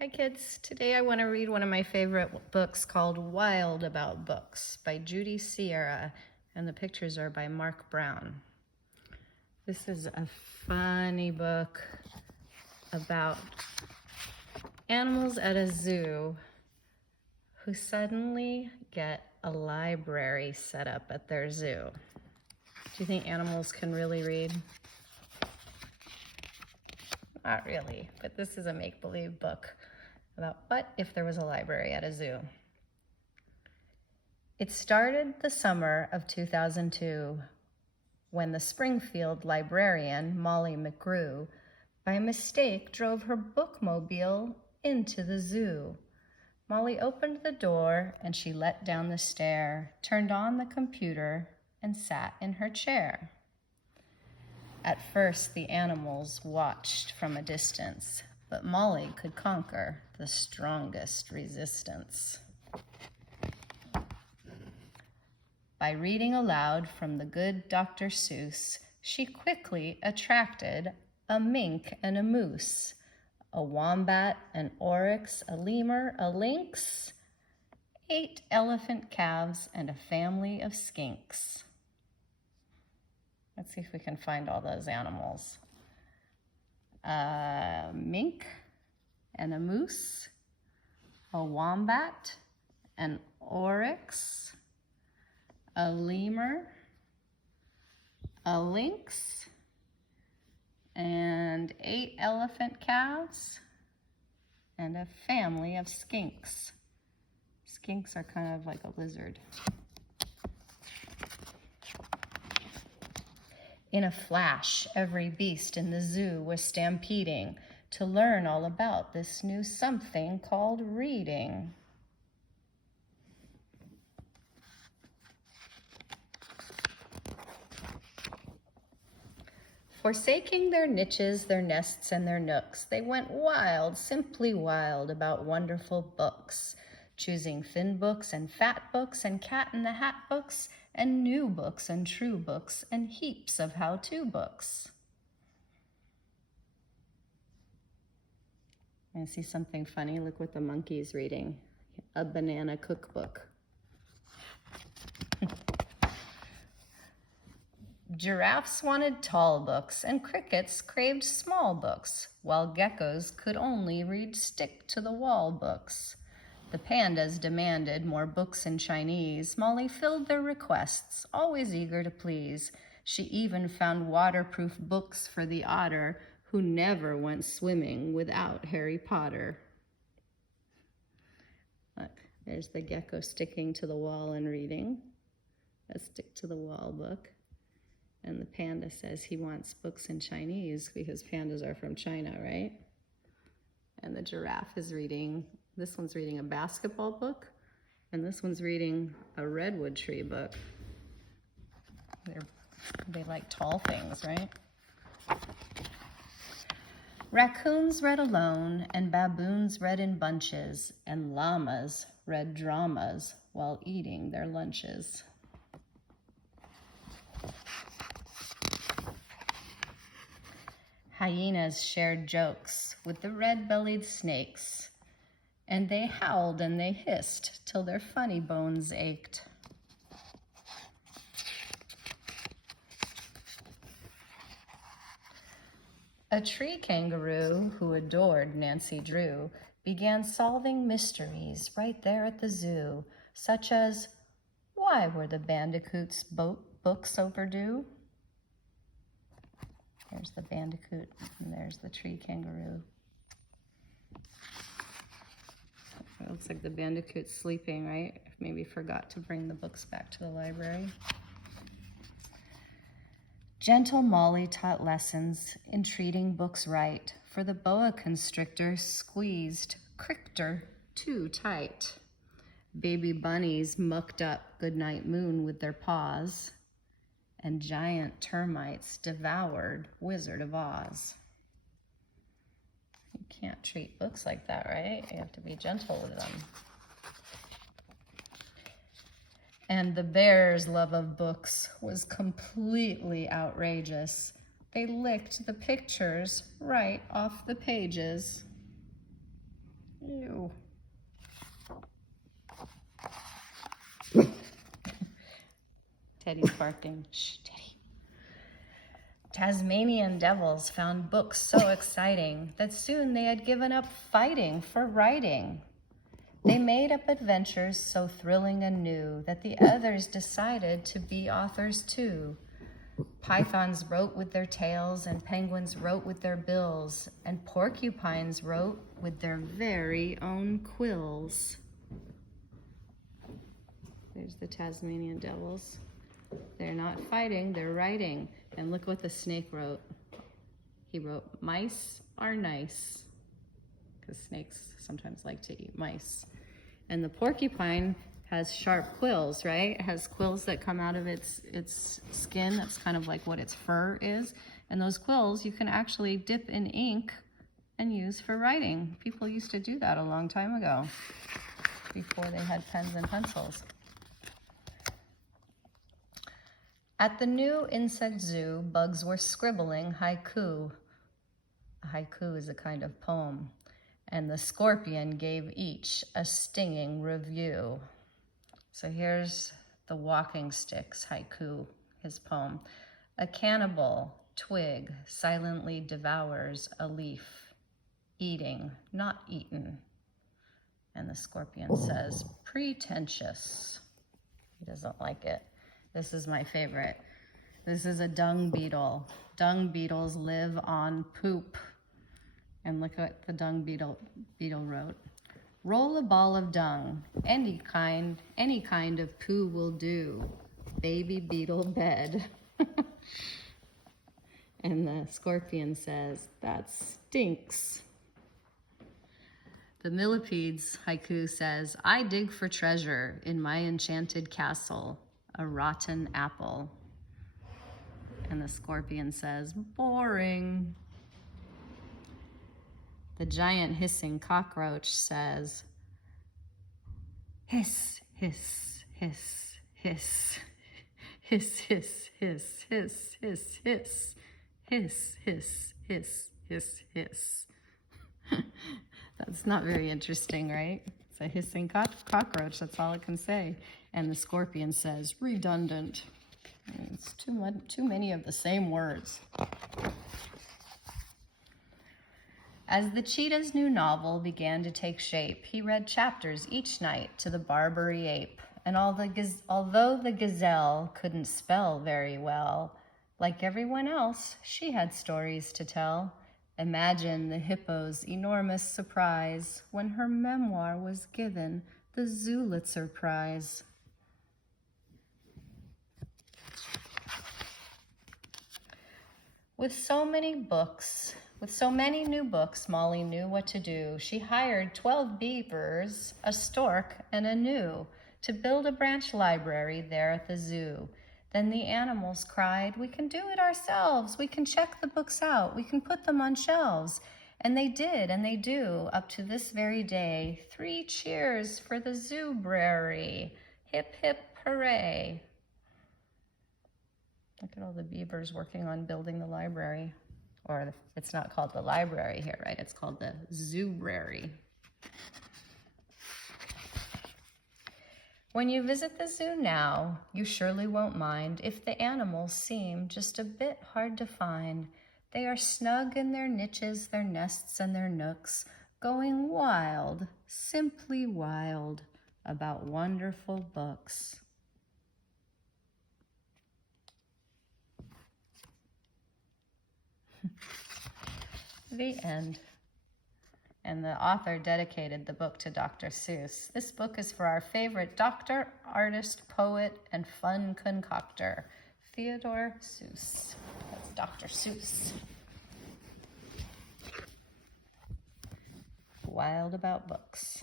Hi kids, today I want to read one of my favorite books called Wild About Books by Judy Sierra, and the pictures are by Mark Brown. This is a funny book about animals at a zoo who suddenly get a library set up at their zoo. Do you think animals can really read? Not really, but this is a make-believe book about what if there was a library at a zoo. It started the summer of 2002 when the Springfield librarian, Molly McGrew, by mistake drove her bookmobile into the zoo. Molly opened the door and she let down the stair, turned on the computer, and sat in her chair. At first, the animals watched from a distance, but Molly could conquer the strongest resistance. By reading aloud from the good Dr. Seuss, she quickly attracted a mink and a moose, a wombat, an oryx, a lemur, a lynx, 8 elephant calves, and a family of skinks. Let's see if we can find all those animals. A mink and a moose, a wombat, an oryx, a lemur, a lynx, and 8 elephant calves, and a family of skinks. Skinks are kind of like a lizard. In a flash, every beast in the zoo was stampeding to learn all about this new something called reading. Forsaking their niches, their nests, and their nooks, they went wild, simply wild, about wonderful books, choosing thin books and fat books and cat-in-the-hat books and new books and true books and heaps of how-to books. I see something funny. Look what the monkey's reading. A banana cookbook. Giraffes wanted tall books, and crickets craved small books, while geckos could only read stick-to-the-wall books. The pandas demanded more books in Chinese. Molly filled their requests, always eager to please. She even found waterproof books for the otter, who never went swimming without Harry Potter. Look, there's the gecko sticking to the wall and reading. A stick-to-the-wall book. And the panda says he wants books in Chinese because pandas are from China, right? And the giraffe is reading, this one's reading a basketball book, and this one's reading a redwood tree book. They like tall things, right? Raccoons read alone, and baboons read in bunches, and llamas read dramas while eating their lunches. Hyenas shared jokes with the red-bellied snakes, and they howled and they hissed till their funny bones ached. A tree kangaroo who adored Nancy Drew began solving mysteries right there at the zoo, such as, why were the bandicoots' books overdue? There's the bandicoot, and there's the tree kangaroo. It looks like the bandicoot's sleeping, right? Maybe forgot to bring the books back to the library. Gentle Molly taught lessons in treating books right, for the boa constrictor squeezed Crictor too tight. Baby bunnies mucked up Goodnight Moon with their paws, and giant termites devoured Wizard of Oz. You can't treat books like that, right? You have to be gentle with them. And the bears' love of books was completely outrageous. They licked the pictures right off the pages. Ew. Teddy's barking. Shh, Teddy. Tasmanian devils found books so exciting that soon they had given up fighting for writing. They made up adventures so thrilling and new that the others decided to be authors too. Pythons wrote with their tails, and penguins wrote with their bills, and porcupines wrote with their very own quills. There's the Tasmanian devils. They're not fighting, they're writing. And look what the snake wrote. He wrote, "Mice are nice," because snakes sometimes like to eat mice. And the porcupine has sharp quills, right? It has quills that come out of its skin. That's kind of like what its fur is. And those quills you can actually dip in ink and use for writing. People used to do that a long time ago, before they had pens and pencils. At the new insect zoo, bugs were scribbling haiku. A haiku is a kind of poem. And the scorpion gave each a stinging review. So here's the walking sticks haiku, his poem. A cannibal twig silently devours a leaf, eating, not eaten. And the scorpion says, pretentious. He doesn't like it. This is my favorite. This is a dung beetle. Dung beetles live on poop. And look what the dung beetle wrote. Roll a ball of dung. Any kind of poo will do. Baby beetle bed. And the scorpion says, that stinks. The millipede's haiku says, I dig for treasure in my enchanted castle, a rotten apple. And the scorpion says, boring. The giant hissing cockroach says, hiss, hiss, hiss, hiss, hiss, hiss, hiss, hiss, hiss, hiss, hiss, hiss, hiss, hiss, hiss. That's not very interesting, right? It's a hissing cockroach, that's all it can say. And the scorpion says, redundant. It's too many of the same words. As the cheetah's new novel began to take shape, he read chapters each night to the Barbary ape. And although the gazelle couldn't spell very well, like everyone else, she had stories to tell. Imagine the hippo's enormous surprise when her memoir was given the Zulitzer Prize. With so many new books, Molly knew what to do. She hired 12 beavers, a stork, and a gnu to build a branch library there at the zoo. Then the animals cried, we can do it ourselves. We can check the books out. We can put them on shelves. And they did, and they do, up to this very day. 3 cheers for the zoo-brary. Hip, hip, hooray. Look at all the beavers working on building the library. Or it's not called the library here, right? It's called the zoo-brary. When you visit the zoo now, you surely won't mind if the animals seem just a bit hard to find. They are snug in their niches, their nests, and their nooks, going wild, simply wild, about wonderful books. The end. And the author dedicated the book to Dr. Seuss. This book is for our favorite doctor, artist, poet, and fun concoctor, Theodore Seuss. That's Dr. Seuss. Wild about books.